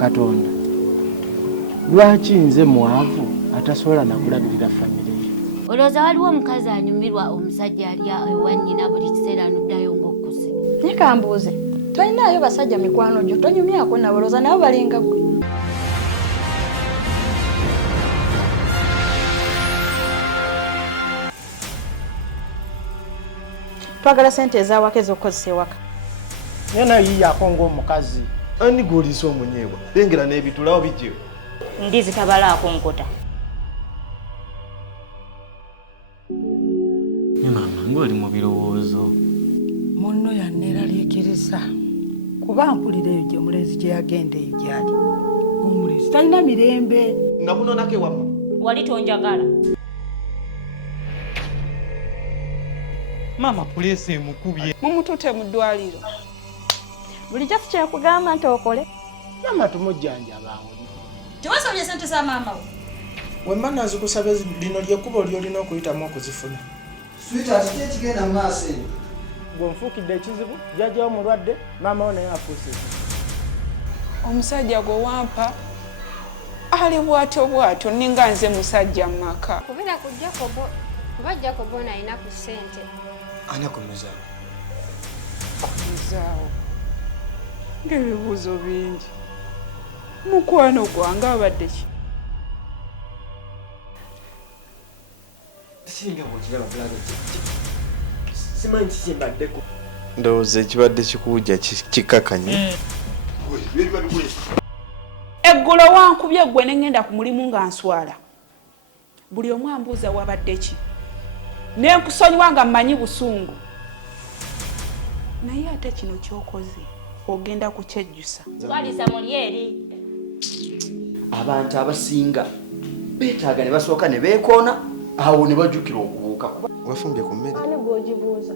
Katonda lwaki nze mwavu atasobola nakulabirira famire ye? Olowooza waliwo omukazi anyumirwa omusajja ali ewa nnyina buli kiseera anuddayo ng'okkuze? Nika mbuuze, tolinayo basajja mikwano gyo tonyumyako nabo, olowooza nabo balinga ggwe? Twagala sente ezawaka ez'okukozesa ewaka. Naye nayo yiyaako ng'omukazi. Ani gw'oliisa omunyeebwa? Lengera n'ebitulawo bijjeyo. Ndizi tabalaako nkota. Mama ng'oli mu birowoozo. Munno yanneeraliikiriza kuba mpulira eyo gye mulenzi gye yagenda eyo gyali. Omulenzi talina mirembe. Nakunonako ewammwe. Wali tonjagala. Mama poliisi emukubye. Mumutute mu ddwaliro. Bulijjo si kyakugamba nti okole. Maama tumujjanjabanga. Tewasabye sente za maama wo? Wemba nazikusaba lino ly'ekkubo ly'olina okuyitamu okuzifuna. Sweetheart, kiki ekigenda mu maaso eyo? Gwe nfuukidde ekizibu, jjajja omulwadde, maama wo naye afuuse. Omusajja gwe wampa ali bwatyo ninga nze musajja mu maka. Kubira ku Jacobo, kuba Jacobo n'alina ku ssente. Ani akomezaawo? Komezaawo ng'ebibuuzo bingi. Mukwano gwange abadde ki? Singa bw'okiraba bulaga simanyi kiki mbaddeko. Ndowooza ekibadde kikuwujja kikakanye. Eggulo wankubye gwe ne ngenda ku mulimu nga nswala. Buli omu ambuuza wabadde ki? Ne nkusonyiwa nga mmanyi busungu. Naye ate kino ky'okoze ogenda kukyejjusa. Twalisa muli eri. Abantu abasinga beetaaga ne basooka ne beekoona awo ne bajjukira okubuuka. Wafumbye ku mmere? Ani gw'ogibuuza?